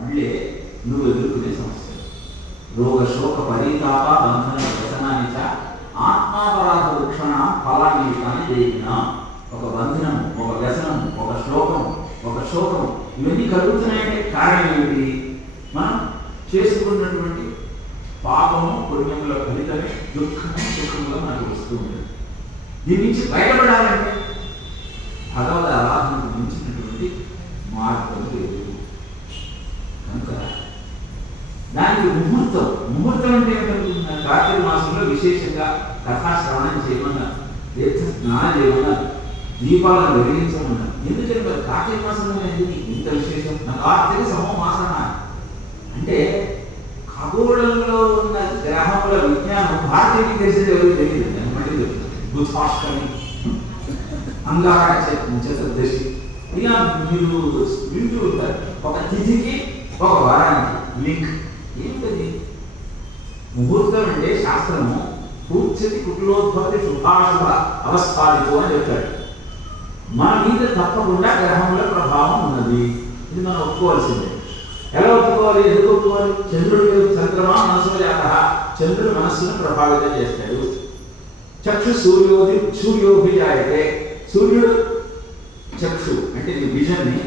అంటే నువ్వు ఎదుర్కొనే సమస్య. రోగ శోక పరితాప బంధన వ్యసనాన్ని చ ఆత్మాపరాధ వృక్షణ ఫలాన్ని జరిగిన ఒక బంధనం ఒక వ్యసనం ఒక శ్లోకం ఒక శోకం ఇవన్నీ కలుగుతున్నాయంటే కారణం ఏమిటి? మనం చేసుకున్నటువంటి పాపము పుణ్యముల ఫలితమే దుఃఖము సుఖముగా మనకు వస్తూ ఉంటుంది దీని నుంచి బయటపడాలంటే భగవద్ ఆరాధనకు మించినటువంటి మార్గం దానికి ముహూర్తం. ముహూర్తం అంటే ఏమిటనుకుంటున్నారు కార్తీక మాసంలో విశేషంగా కథాశ్రవణం చేయమన్నారు. తీర్థ స్నానం చేయమన్నారు. దీపాలను వెలిగించమన్నారు. ఎందుకంటే మరి కార్తీక మాసంలో ఎందుకు ఇంత విశేషం. నా కార్తీక సమో మాసన అంటే ఖగోళంలో ఉన్న గ్రహముల విజ్ఞానం భారతీయుడికి తెలిసేది ఎవరికి తెలియదు? నేను మళ్ళీ బుధాష్టమి అంగారక చతుర్దశి. ఇలా మీరు వింటూ ఉంటారు. ఒక తిథికి ఒక వారానికి లింక్. ఏంటది? ముహూర్తం అంటే శాస్త్రము. పూర్తి కుటుంబోద్భవతి శుభాశుభ అవస్థాదితో అని చెప్తాడు మన మీద తప్పకుండా గ్రహముల ప్రభావం ఉన్నది. ఇది మనం ఒప్పుకోవాల్సిందే. ఎలా ఒప్పుకోవాలి? ఎందుకు ఒప్పుకోవాలి? చంద్రుడి మీద చంద్రమా మనసు జాత చంద్రుడు మనస్సును ప్రభావితం చేస్తాడు. చక్షు సూర్యోది సూర్యోభిజాయతే. సూర్యుడు చక్షు అంటే విజన్ని